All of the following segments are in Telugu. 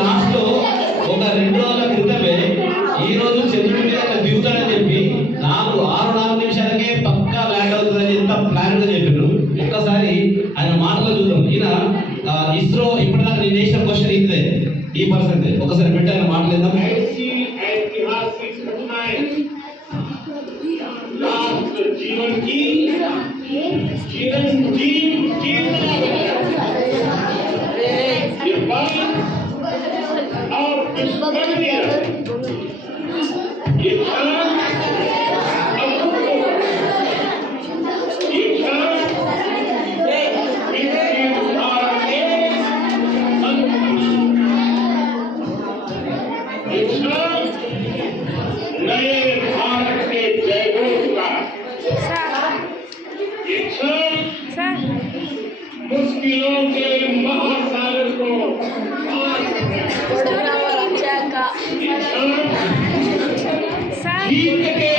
లాస్ట్ లో ఒక 2 రోజుల క్రితమే ఈ రోజు చంద్రుడి మీద దిగుతాడని చెప్పి 4 నిమిషాలకే పక్కా ల్యాండ్ అవుతుందని ఎంత ప్లాన్ గా చెప్పారు. ఒక్కసారి ఆయన మాటలో చూద్దాం. ఈయన ఇస్రో ఇప్పటిదాకా నేను చేసిన క్వశ్చన్ ఇదే, ఈ పర్సెంట్ ఒకసారి పెట్టి ఆయన మాట్లాడదాం. जीवन की नए भारत के जयघोष का मुश्किलों के महासागर को जीत के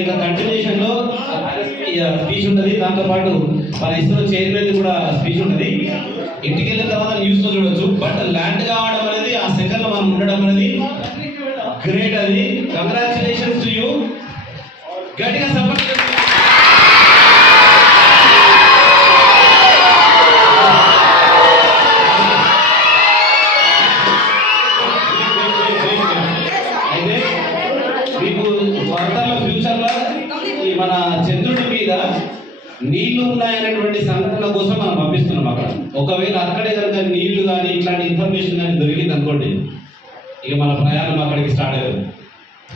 ఇంకా కంటిన్యూషన్ లో స్పీచ్ ఉంటుంది. దాంతో పాటు మన ఇస్రో చైర్మన్ కూడా స్పీచ్ ఉంటుంది. ఇంటికి వెళ్ళిన తర్వాత న్యూస్ లో చూడొచ్చు. బట్ ల్యాండ్ కావడం అనేది ఆ సెకండ్ లో మనం ఉండడం అనేది గ్రేట్. అది కంగ్రాచులేషన్స్ టు యూ. గట్టిగా సపోర్ట్. మన చంద్రుడి మీద నీళ్లు ఉన్నాయనేటువంటి సంఘటనల కోసం మనం పంపిస్తున్నాం. అక్కడ ఒకవేళ అక్కడే కనుక నీళ్లు కానీ ఇట్లాంటి ఇన్ఫర్మేషన్ కానీ దొరికింది అనుకోండి, ఇక మన ప్రయాణం అక్కడికి స్టార్ట్ అయ్యారు.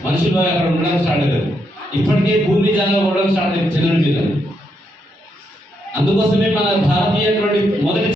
మనుషులు అక్కడ ఉండడం స్టార్ట్ అయ్యారు. ఇప్పటికే భూమి జాగా ఉండడం స్టార్ట్ అయింది చంద్రుడి మీద. అందుకోసమే మన భారతీయ మొదటి